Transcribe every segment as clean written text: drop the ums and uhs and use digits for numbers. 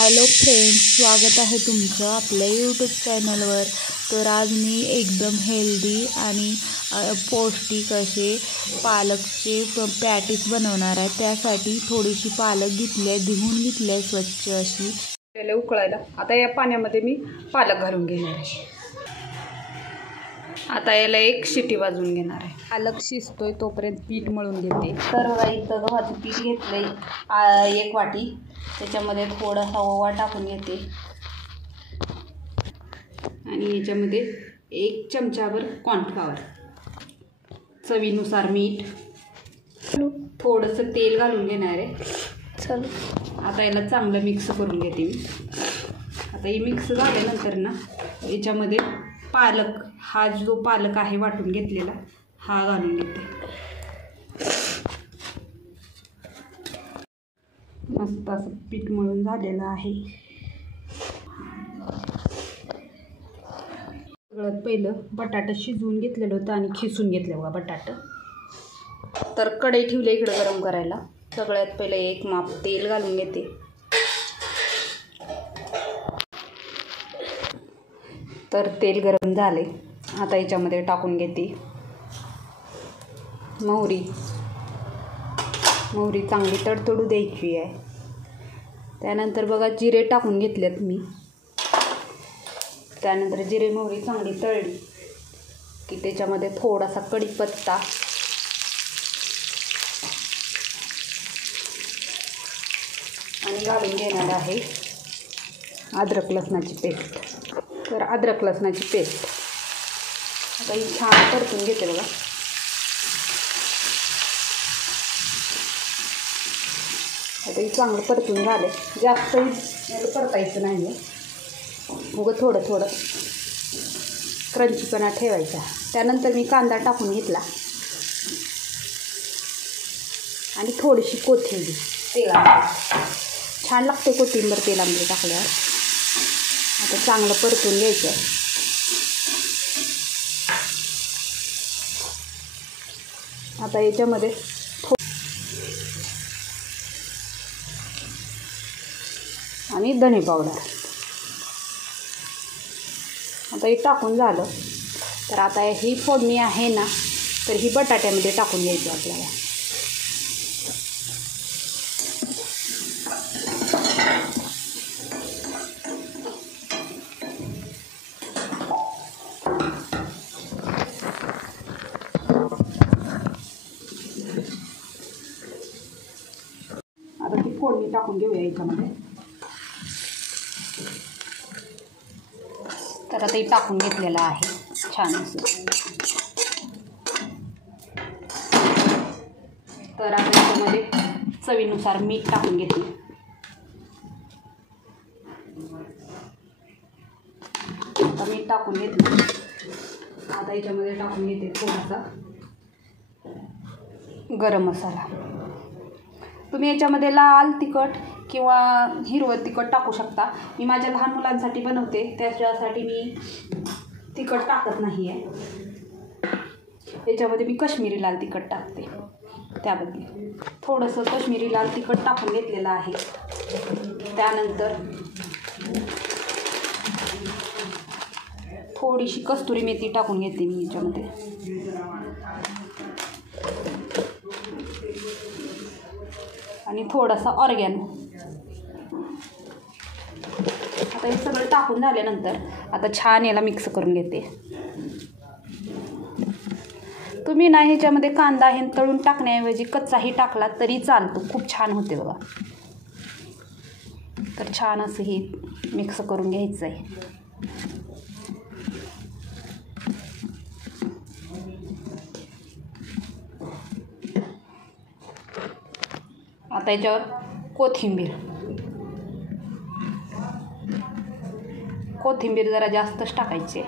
Hello friends, स्वागत आहे तुमचं आपल्या यूट्यूब चॅनलवर. तर आज मी एकदम हेल्दी आणि पौष्टिक असे पालकचे पॅटीस बनवणार आहे. त्यासाठी थोडीशी पालक घेतली आहे, धुवून घेतली आहे स्वच्छ अशी. त्याला उकळायला आता या पाण्यामध्ये मी पालक घालून घेणार आहे. आता याला एक शिटी वाजवून घेणार आहे. पालक शिजतोय तोपर्यंत पीठ मळून घेते. तर इथं गव्हाचं पीठ घेतलंय 1 वाटी. त्याच्यामध्ये थोडासा ओवा टाकून घेते आणि याच्यामध्ये 1 चमचाभर कॉर्नफ्लॉवर, चवीनुसार मीठ, थोडंसं तेल घालून घेणार आहे. आता याला चांगलं मिक्स करून घेते मी. आता हे मिक्स झाल्यानंतर ना याच्यामध्ये पालक, हा जो पालक आहे वाटून घेतलेला, हा घालून घेते. मस्त असं पीठ मळून झालेलं आहे. सगळ्यात पहिलं बटाटा शिजवून घेतलेलं होतं आणि खिसून घेतलं बघा बटाटा. तर कढई ठेवली इकडं गरम करायला. सगळ्यात पहिलं 1 माप तेल घालून घेते. तर तेल गरम झाले. आता याच्यामध्ये टाकून घेते मोहरी चांगली तडतडू द्यायची आहे. त्यानंतर बघा जिरे टाकून घेतलेत मी. त्यानंतर जिरे मोहरी चांगली तळली की त्याच्यामध्ये थोडासा कढीपत्ता आणि घालून घेणार आहे अद्रक लसणाची पेस्ट. तर अद्रक लसणाची पेस्ट आता ही छान परतून घेते बघा. आता हे चांगलं परतून झालं. जास्तही परतायचं नाही आहे, मग थोडं क्रंचीपणा ठेवायचा. त्यानंतर मी कांदा टाकून घेतला आणि थोडीशी कोथिंबीर तेलामध्ये. छान लागते कोथिंबीर तेलामध्ये टाकल्यावर. आता चांगलं परतून घ्यायचं. आता याच्यामध्ये आणि धने पावडर. आता हे टाकून झालं. तर आता ही फोडणी आहे ना, तर ही बटाट्यामध्ये टाकून घ्यायची आपल्याला. आता ती फोडणी टाकून घेऊया याच्यामध्ये. तर आता हे टाकून घेतलेलं आहे छान असं. तर आता याच्यामध्ये चवीनुसार मीठ टाकून घेते. आता मीठ टाकून घेतलं. आता याच्यामध्ये टाकून घेते थोडासा गरम मसाला. तुम्ही याच्यामध्ये लाल तिखट किंवा हिरवं तिखट टाकू शकता. मी माझ्या लहान मुलांसाठी बनवते, त्याच्यासाठी मी तिखट टाकत नाही आहे. याच्यामध्ये मी काश्मीरी लाल तिखट टाकते. त्याबद्दल थोडंसं काश्मीरी लाल तिखट टाकून घेतलेलं आहे. त्यानंतर थोडीशी कस्तुरी मेथी टाकून घेते मी याच्यामध्ये. आणि थोडासा ऑर्गॅनो. आता हे सगळं टाकून झाल्यानंतर आता छान याला मिक्स करून घेते. तुम्ही ना ह्याच्यामध्ये कांदा हे तळून टाकण्याऐवजी कच्चाही टाकला तरी चालतो, खूप छान होते बघा. तर छान असं हे मिक्स करून घ्यायचं आहे. आता याच्यावर कोथिंबीर जरा जास्तच टाकायची.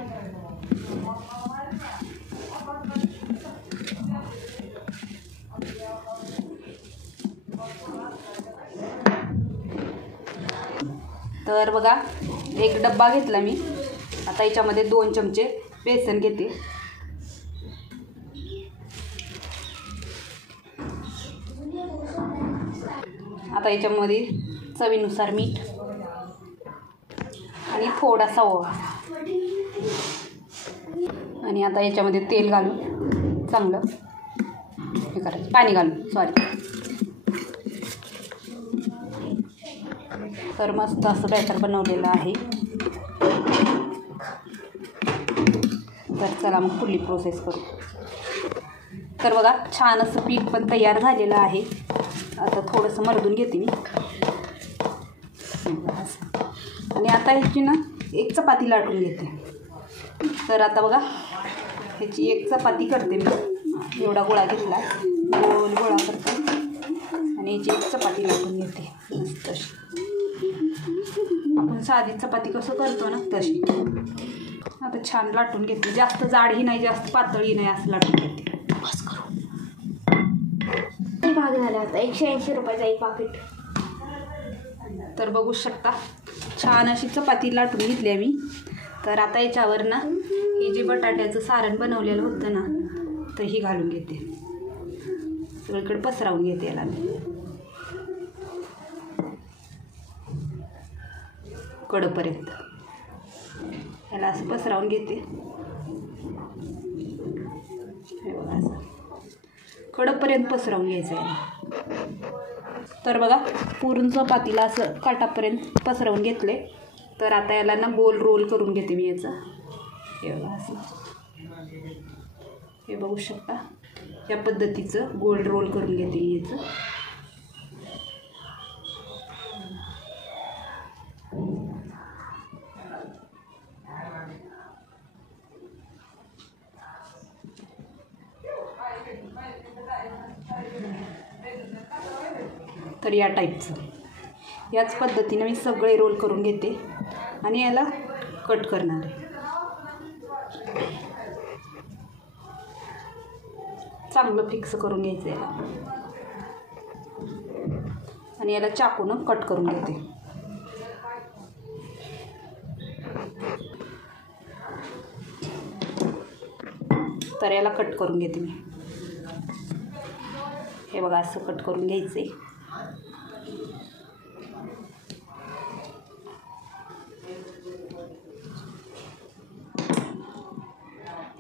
तर बघा 1 डब्बा घेतला मी. आता याच्यामध्ये 2 चमचे बेसन घेते. आता याच्यामध्ये चवीनुसार मीठ, आणि थोडासा ओवा आणि आता याच्यामध्ये तेल घालून चांगलं हे करायचं, पाणी घालून तर मस्त असं बॅटर बनवलेलं आहे. तर चला मग पुढली प्रोसेस करू. तर बघा छान असं पीठ पण तयार झालेलं आहे. आता थोडंसं मर्दून घेते मी आणि आता ह्याची ना एक चपाती लाटून घेते. तर आता बघा ह्याची एक चपाती करते मी. एवढा गोळा घेतला, गोल गोळा करते आणि याची एक चपाती लाटून घेते मस्त अशी. आपण साधी चपाती कसं करतो ना तशी. आता छान लाटून घेते. जास्त जाडही नाही जास्त पातळही नाही असं लाटून घेते. बस करू. महाग झाला आता 180 रुपयाचा एक पाकिट. तर बघू शकता छान अशी चपाती लाटून घेतली आहे मी. तर आता याच्यावर ना हे जे बटाट्याचं सारण बनवलेलं होतं ना तर ही घालून घेते. सगळीकडे पसरवून घेते याला मी कडपर्यंत. याला असं पसरवून घेते. हे बघा असं कडपर्यंत पसरवून घ्यायचं आहे. तर बघा पूर्ण चपातीला असं काटापर्यंत पसरवून घेतले. तर आता याला ना गोल रोल करून घेते मी याचं. हे बघा असं हे बघू शकता या पद्धतीचं गोल रोल करून घेते मी याचं. तर या टाईपचं याच पद्धतीने मी सगळे रोल करून घेते आणि याला कट करणार आहे. चांगलं फिक्स करून घ्यायचं याला आणि याला चाकूनं कट करून घेते. तर याला कट करून घेते मी. हे बघा असं कट करून घ्यायचे.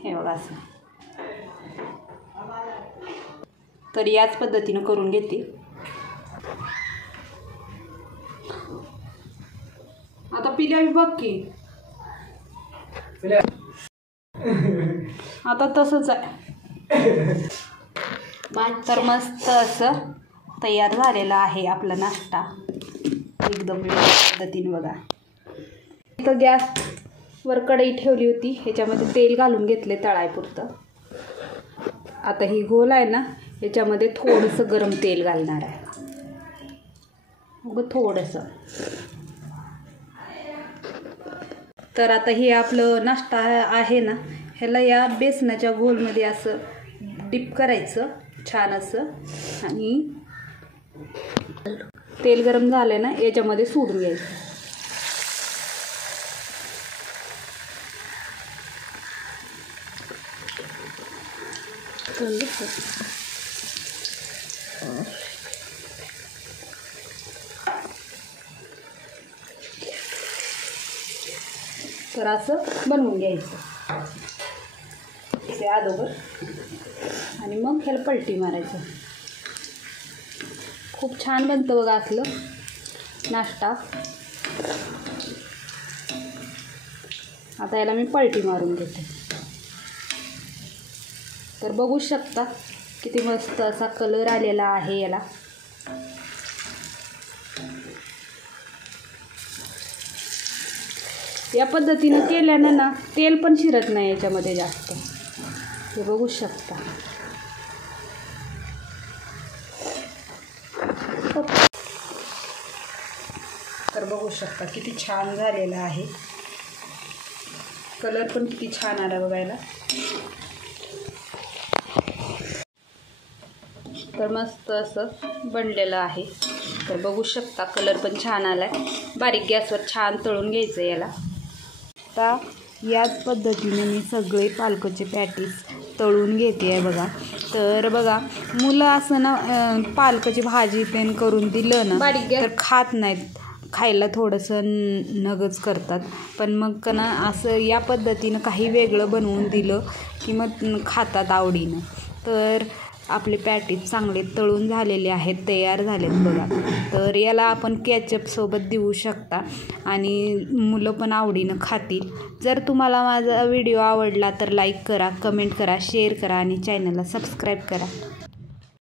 हे बघा असं. तर याच पद्धतीनं करून घेते. आता पिल्या बघ की आता तसंच आहे. तर मस्त असं तयार झालेला आहे आपला नाश्ता एकदम पद्धतीने. बघा इथं गॅसवर कढई ठेवली होती. ह्याच्यामध्ये तेल घालून घेतले तळायपुरतं. आता ही गोल आहे ना याच्यामध्ये थोडंसं गरम तेल घालणार आहे. मग थोडंसं. तर आता हे आपलं नाश्ता आहे ना ह्याला या बेसनाच्या गोलमध्ये असं डिप करायचं छान असं आणि तेल गरम झालं ना याच्यामध्ये सोडून घ्यायचं. तर असं बनवून घ्यायचं ते अगोदर आणि मग ह्याला पलटी मारायचं. खूप छान बनतं बघा असलं नाश्ता. आता याला मी पलटी मारून घेते. तर बघू शकता किती मस्त असा कलर आलेला आहे याला. या पद्धतीनं केल्यानं ना तेल पण शिरत नाही याच्यामध्ये जास्त. हे बघू शकता. तर बघू शकता किती छान झालेला आहे. कलर पण किती छान आला बघायला. तर मस्त असं बनलेलं आहे. तर बघू शकता कलर पण छान आला आहे. बारीक गॅसवर छान तळून घ्यायचं याला. आता याच पद्धतीने मी सगळे पालकाचे पॅटीस तळून घेते आहे बघा. तर बघा मुलं असं ना पालकाची भाजी पेन करून दिलं ना तर खात नाहीत. खायला थोडंसं नगच करतात. पण मग ना असं या पद्धतीनं काही वेगळं बनवून दिलं की मग खातात आवडीनं. तर आपले पॅटीस चांगले तळून झालेले आहेत, तयार झालेत बघा. तर याला आपण केचपसोबत देऊ शकता आणि मुलं पण आवडीनं खातील. जर तुम्हाला माझा व्हिडिओ आवडला तर लाईक करा, कमेंट करा, शेअर करा आणि चॅनलला सबस्क्राईब करा.